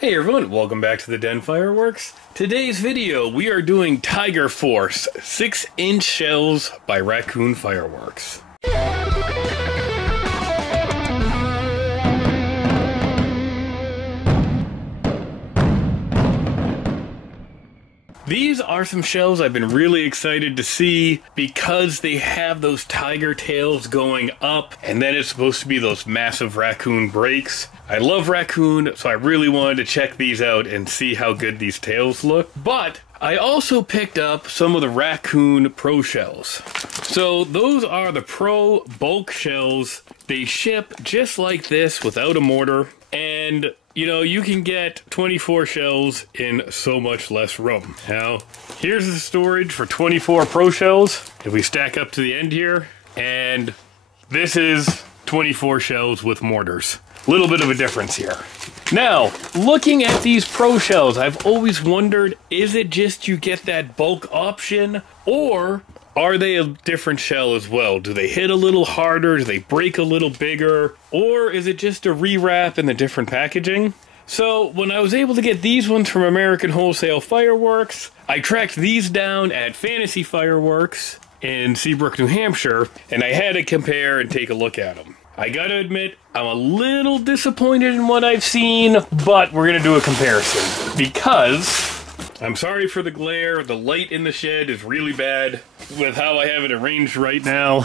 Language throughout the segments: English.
Hey everyone, welcome back to the Den Fireworks. Today's video, we are doing Tiger Force 6-inch shells by Raccoon Fireworks. These are some shells I've been really excited to see because they have those tiger tails going up, and then it's supposed to be those massive raccoon breaks. I love raccoon, so I really wanted to check these out and see how good these tails look. But I also picked up some of the Raccoon Pro shells. So those are the Pro bulk shells. They ship just like this without a mortar, and you know, you can get 24 shells in so much less room. Now, here's the storage for 24 Pro shells. If we stack up to the end here, and this is 24 shells with mortars. Little bit of a difference here. Now, looking at these Pro shells, I've always wondered, is it just you get that bulk option, or are they a different shell as well? Do they hit a little harder? Do they break a little bigger? Or is it just a rewrap in the different packaging? So when I was able to get these ones from American Wholesale Fireworks, I tracked these down at Fantasy Fireworks in Seabrook, New Hampshire, and I had to compare and take a look at them. I gotta admit, I'm a little disappointed in what I've seen, but we're gonna do a comparison because I'm sorry for the glare. The light in the shed is really bad with how I have it arranged right now.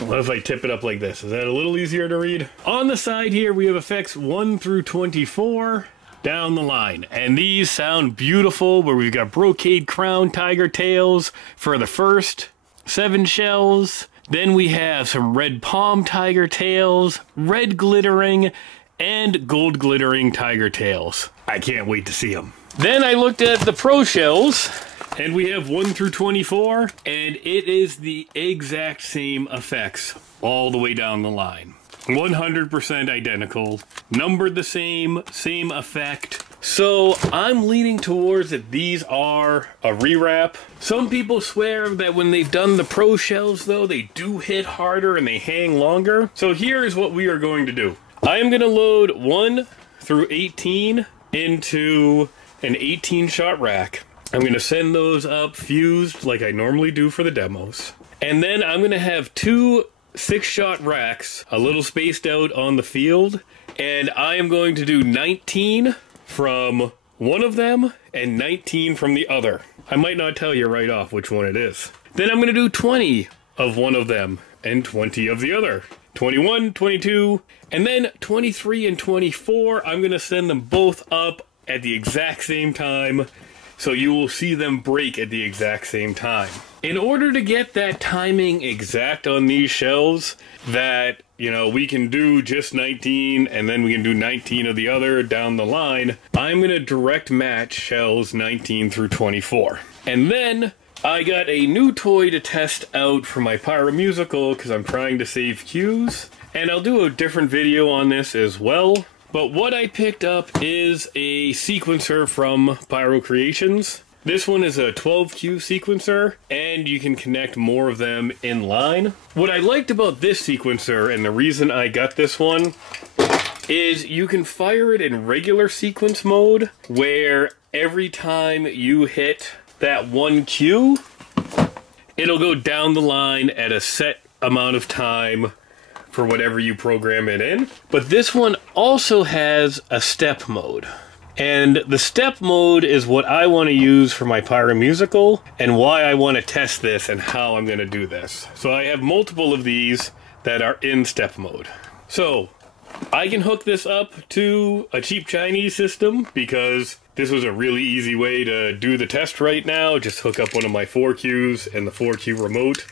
What if I tip it up like this? Is that a little easier to read? On the side here, we have effects 1 through 24 down the line. And these sound beautiful, where we've got brocade crown tiger tails for the first 7 shells. Then we have some red palm tiger tails, red glittering, and gold glittering tiger tails. I can't wait to see them. Then I looked at the Pro shells, and we have 1 through 24, and it is the exact same effects all the way down the line. 100% identical, numbered the same, same effect. So I'm leaning towards that these are a rewrap. Some people swear that when they've done the Pro shells though, they do hit harder and they hang longer. So here's what we are going to do. I am going to load 1 through 18 into an 18-shot rack. I'm going to send those up fused like I normally do for the demos. And then I'm going to have 2 6-shot racks a little spaced out on the field. And I am going to do 19 from one of them and 19 from the other. I might not tell you right off which one it is. Then I'm going to do 20 of one of them and 20 of the other. 21, 22, and then 23 and 24, I'm going to send them both up at the exact same time, so you will see them break at the exact same time. In order to get that timing exact on these shells, that, you know, we can do just 19 and then we can do 19 of the other down the line, I'm going to direct match shells 19 through 24. And then I got a new toy to test out for my Pyro Musical because I'm trying to save cues, and I'll do a different video on this as well. But what I picked up is a sequencer from PyroCreations. This one is a 12Q sequencer, and you can connect more of them in line. What I liked about this sequencer, and the reason I got this one, is you can fire it in regular sequence mode, where every time you hit that 1 cue, it'll go down the line at a set amount of time for whatever you program it in. But this one also has a step mode. And the step mode is what I want to use for my Pyro Musical and why I want to test this and how I'm going to do this. So I have multiple of these that are in step mode. So I can hook this up to a cheap Chinese system because this was a really easy way to do the test right now. Just hook up one of my 4Qs and the 4Q remote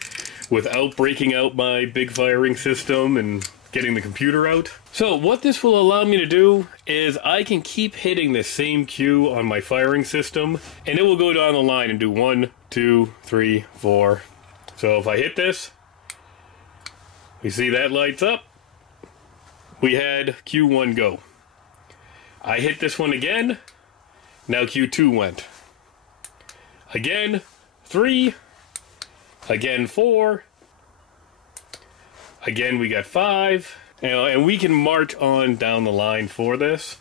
without breaking out my big firing system and getting the computer out. So what this will allow me to do is I can keep hitting the same cue on my firing system, and it will go down the line and do 1, 2, 3, 4. So if I hit this, we see that lights up. We had Q1 go. I hit this one again. Now Q2 went. Again, 3. Again, 4. Again, we got 5. You know, and we can march on down the line for this.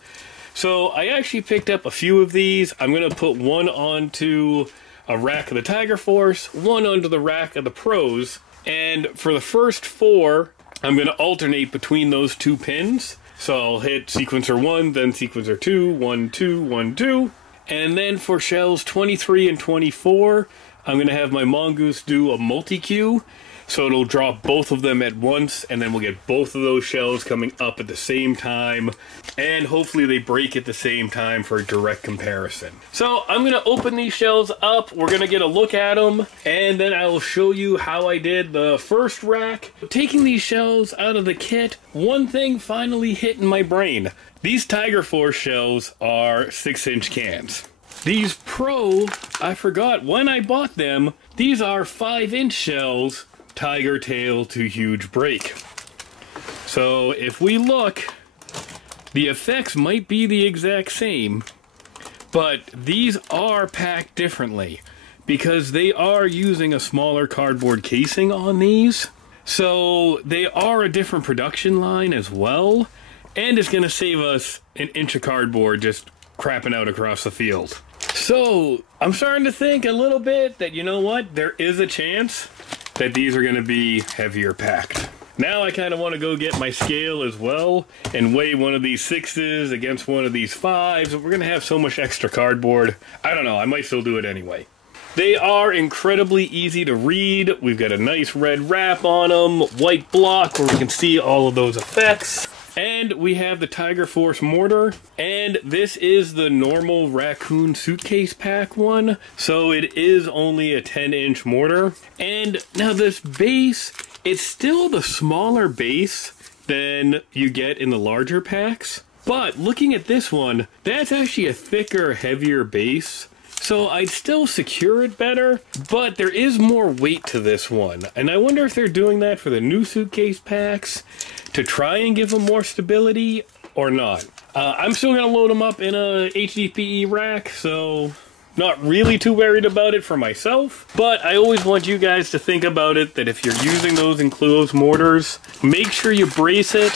So I actually picked up a few of these. I'm going to put one onto a rack of the Tiger Force, one onto the rack of the Pros, and for the first 4, I'm going to alternate between those 2 pins. So I'll hit sequencer 1, then sequencer 2, 1, 2, 1, 2. And then for shells 23 and 24, I'm going to have my Mongoose do a MultiCue. So it'll drop both of them at once, and then we'll get both of those shells coming up at the same time. And hopefully they break at the same time for a direct comparison. So I'm going to open these shells up. We're going to get a look at them, and then I will show you how I did the first rack. Taking these shells out of the kit, one thing finally hit in my brain. These Tiger Force shells are 6-inch cans. These Pro, I forgot when I bought them, these are 5-inch shells, Tiger tail to huge break. So if we look, the effects might be the exact same, but these are packed differently because they are using a smaller cardboard casing on these. So they are a different production line as well, and it's going to save us an inch of cardboard just crapping out across the field. So I'm starting to think a little bit that, you know what, there is a chance that these are going to be heavier packed. Now I kind of want to go get my scale as well and weigh one of these 6s against one of these 5s. We're going to have so much extra cardboard. I don't know, I might still do it anyway. They are incredibly easy to read. We've got a nice red wrap on them, white block where we can see all of those effects. And we have the Tiger Force mortar, and this is the normal Raccoon suitcase pack one, so it is only a 10-inch mortar. And now this base, it's still the smaller base than you get in the larger packs, but looking at this one, that's actually a thicker, heavier base. So I'd still secure it better, but there is more weight to this one. And I wonder if they're doing that for the new suitcase packs to try and give them more stability or not. I'm still going to load them up in a HDPE rack, so not really too worried about it for myself. But I always want you guys to think about it, that if you're using those enclosed mortars, make sure you brace it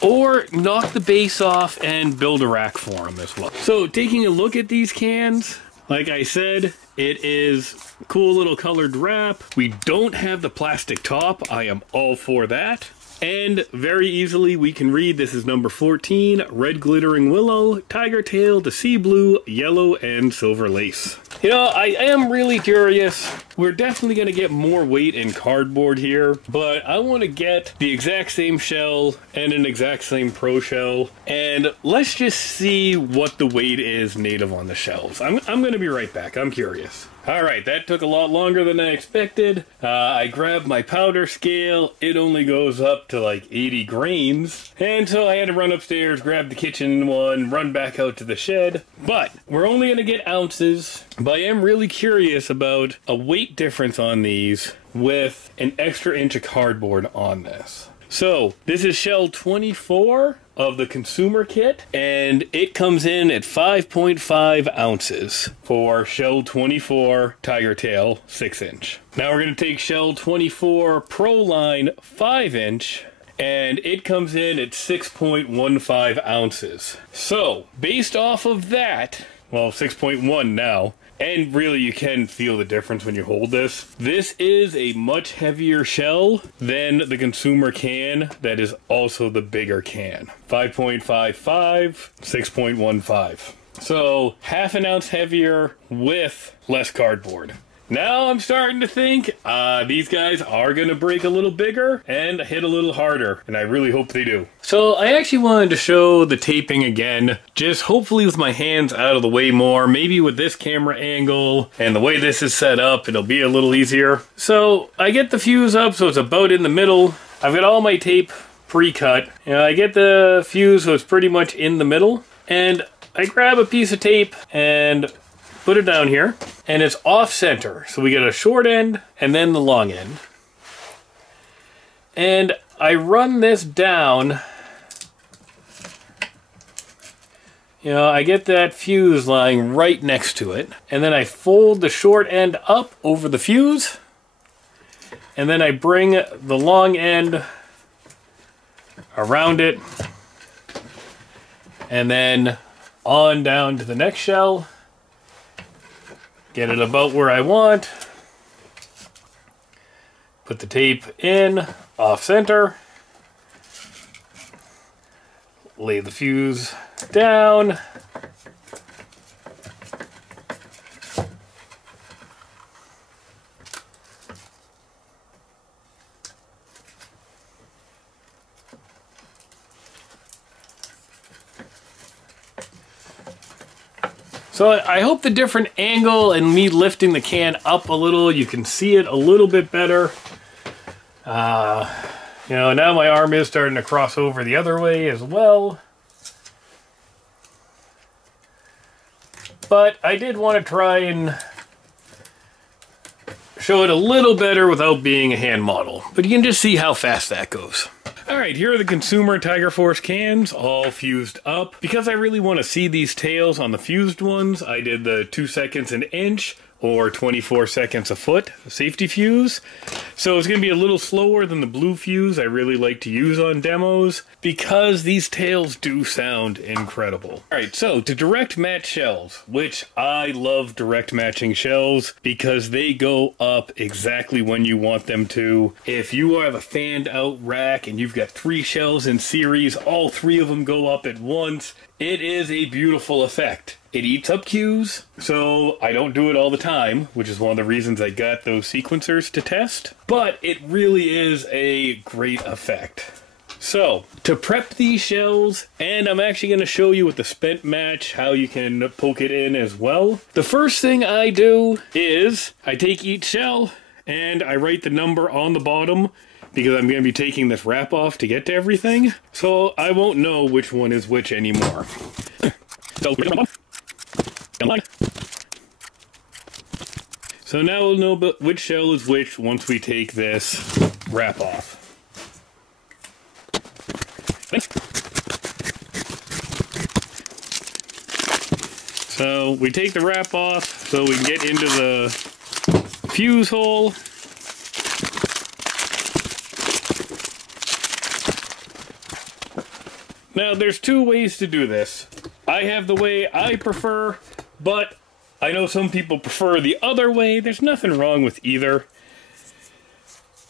or knock the base off and build a rack for them as well. So taking a look at these cans, like I said, it is a cool little colored wrap. We don't have the plastic top. I am all for that. And very easily we can read this is number 14, red glittering willow, tiger tail to sea blue, yellow, and silver lace. You know, I am really curious. We're definitely going to get more weight in cardboard here, but I want to get the exact same shell and an exact same Pro shell, and let's just see what the weight is native on the shells. I'm going to be right back. I'm curious. Alright, that took a lot longer than I expected. I grabbed my powder scale. It only goes up to like 80 grains. And so I had to run upstairs, grab the kitchen one, run back out to the shed. But we're only going to get ounces. But I am really curious about a weight difference on these with an extra inch of cardboard on this. So this is shell 24 of the consumer kit, and it comes in at 5.5 ounces for shell 24 tiger tail 6-inch. Now we're going to take shell 24 Pro line 5-inch, and it comes in at 6.15 ounces. So based off of that, well, 6.1 now, and really you can feel the difference when you hold this. This is a much heavier shell than the consumer can that is also the bigger can. 5.55, 6.15. So half an ounce heavier with less cardboard. Now I'm starting to think these guys are going to break a little bigger and hit a little harder, and I really hope they do. So I actually wanted to show the taping again, just hopefully with my hands out of the way more, maybe with this camera angle and the way this is set up, it'll be a little easier. So I get the fuse up so it's about in the middle. I've got all my tape pre-cut. You know, I get the fuse so it's pretty much in the middle, and I grab a piece of tape and put it down here, and it's off center. So we get a short end and then the long end. And I run this down. You know, I get that fuse lying right next to it. And then I fold the short end up over the fuse. And then I bring the long end around it. And then on down to the next shell. Get it about where I want. Put the tape in, off center. Lay the fuse down. So I hope the different angle and me lifting the can up a little, you can see it a little bit better. You know, now my arm is starting to cross over the other way as well. But I did want to try and show it a little better without being a hand model. But you can just see how fast that goes. Alright, here are the consumer Tiger Force cans, all fused up. Because I really want to see these tails on the fused ones, I did the 2 seconds an inch, or 24 seconds a foot safety fuse. So it's going to be a little slower than the blue fuse I really like to use on demos, because these tails do sound incredible. Alright, so to direct match shells, which I love direct matching shells, because they go up exactly when you want them to. If you have a fanned out rack and you've got 3 shells in series, all 3 of them go up at once, it is a beautiful effect. It eats up cues, so I don't do it all the time, which is one of the reasons I got those sequencers to test. But it really is a great effect. So, to prep these shells, and I'm actually going to show you with the spent match how you can poke it in as well. The first thing I do is I take each shell and I write the number on the bottom, because I'm going to be taking this wrap off to get to everything, so I won't know which one is which anymore. So now we'll know which shell is which once we take this wrap off. So we take the wrap off so we can get into the fuse hole. Now there's 2 ways to do this. I have the way I prefer, but I know some people prefer the other way. There's nothing wrong with either.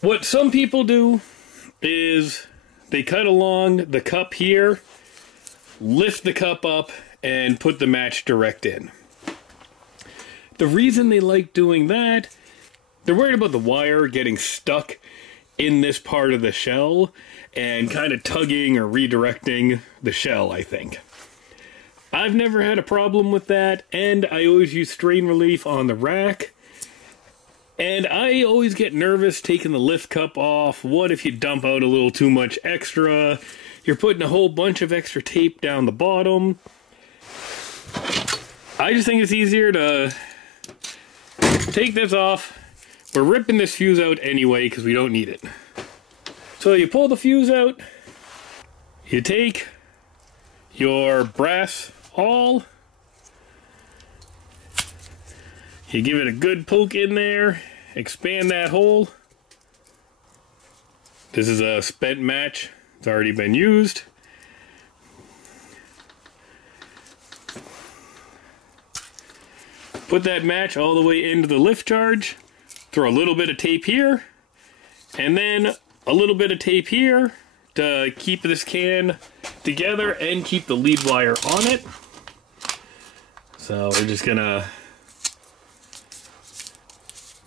What some people do is they cut along the cup here, lift the cup up, and put the match direct in. The reason they like doing that, they're worried about the wire getting stuck in this part of the shell and kind of tugging or redirecting the shell, I think. I've never had a problem with that, and I always use strain relief on the rack. And I always get nervous taking the lift cup off. What if you dump out a little too much extra? You're putting a whole bunch of extra tape down the bottom. I just think it's easier to take this off. We're ripping this fuse out anyway because we don't need it. So you pull the fuse out, you take your brass awl, you give it a good poke in there, expand that hole. This is a spent match, it's already been used. Put that match all the way into the lift charge, throw a little bit of tape here, and then a little bit of tape here to keep this can together and keep the lead wire on it. So we're just gonna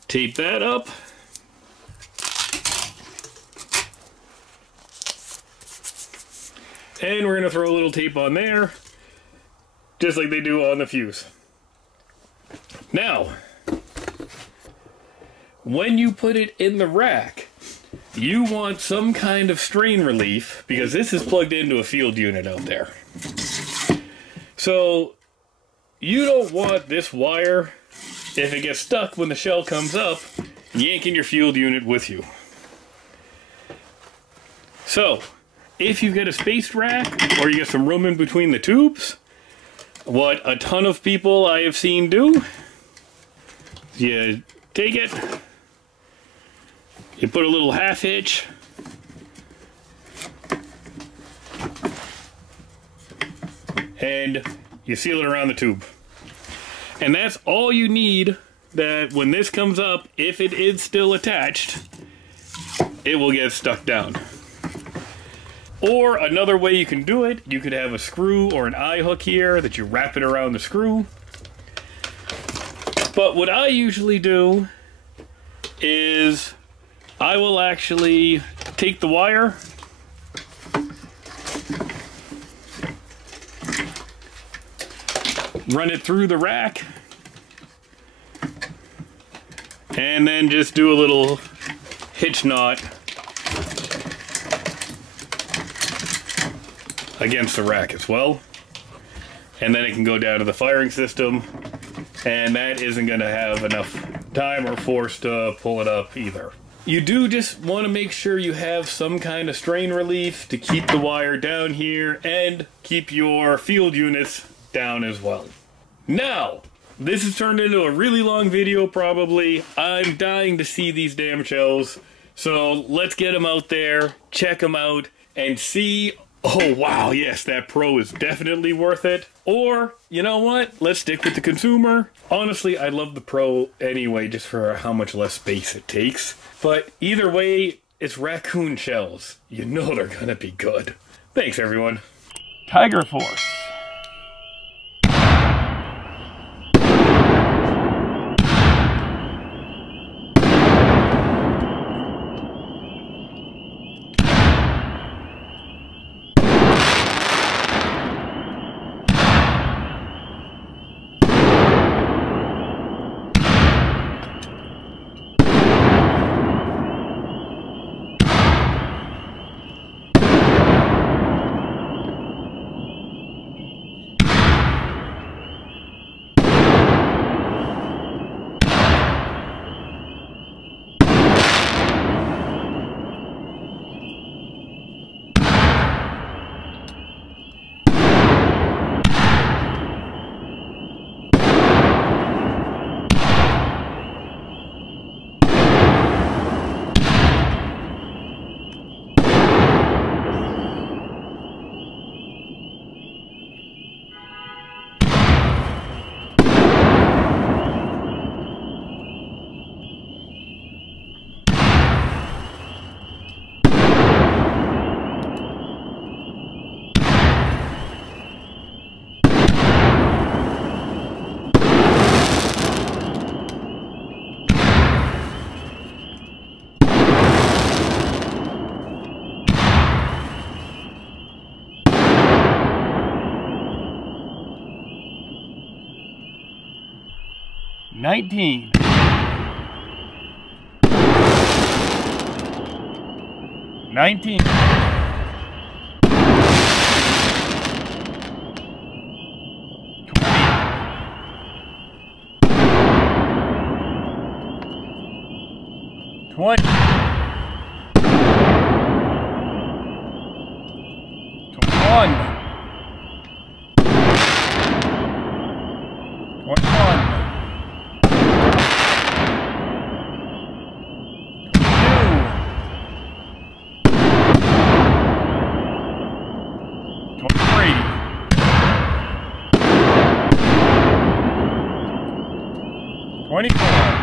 tape that up. And we're gonna throw a little tape on there, just like they do on the fuse. Now, when you put it in the rack, you want some kind of strain relief, because this is plugged into a field unit out there. So you don't want this wire, if it gets stuck when the shell comes up, yanking your field unit with you. So if you get a spaced rack, or you get some room in between the tubes, what a ton of people I have seen do, you take it, you put a little half hitch, and you seal it around the tube. And that's all you need, that when this comes up, if it is still attached, it will get stuck down. Or another way you can do it, you could have a screw or an eye hook here that you wrap it around the screw. But what I usually do is I will actually take the wire, run it through the rack, and then just do a little hitch knot against the rack as well. And then it can go down to the firing system, and that isn't going to have enough time or force to pull it up either. You do just want to make sure you have some kind of strain relief to keep the wire down here and keep your field units down as well. Now, this has turned into a really long video probably. I'm dying to see these damn shells. So let's get them out there, check them out, and see, oh wow, yes, that Pro is definitely worth it. Or, you know what, let's stick with the consumer. Honestly, I love the Pro anyway, just for how much less space it takes. But either way, it's Raccoon shells. You know they're gonna be good. Thanks everyone. Tiger Force. $19. $19. $20. $21.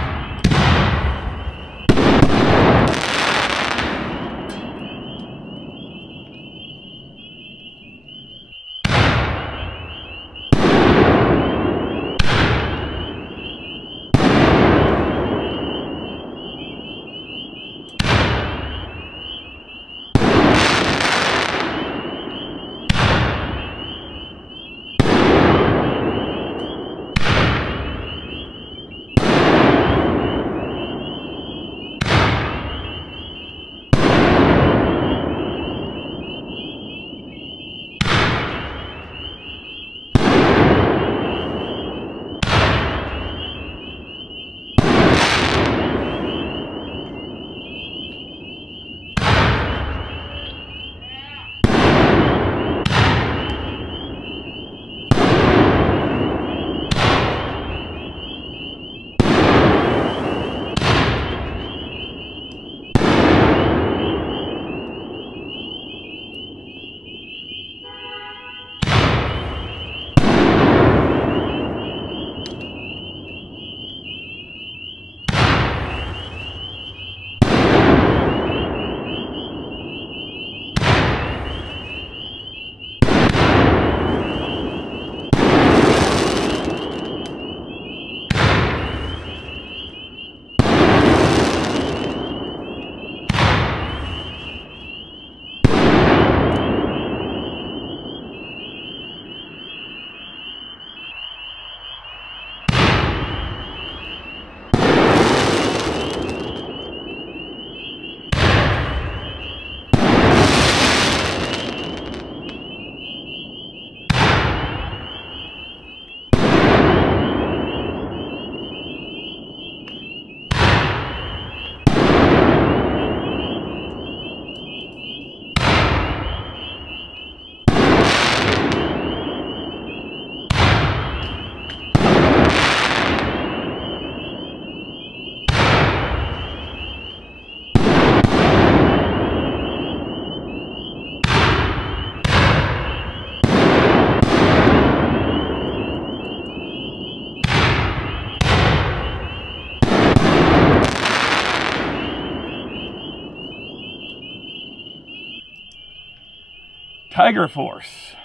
Tiger Force.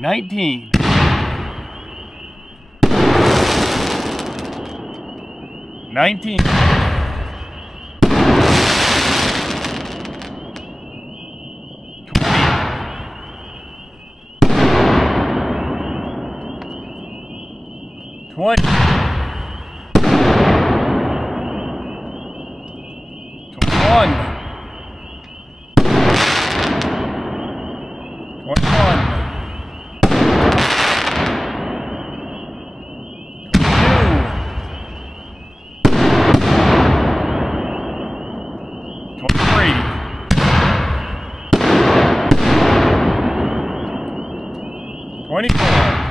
Nineteen. 19. 20. 21. 21. 24.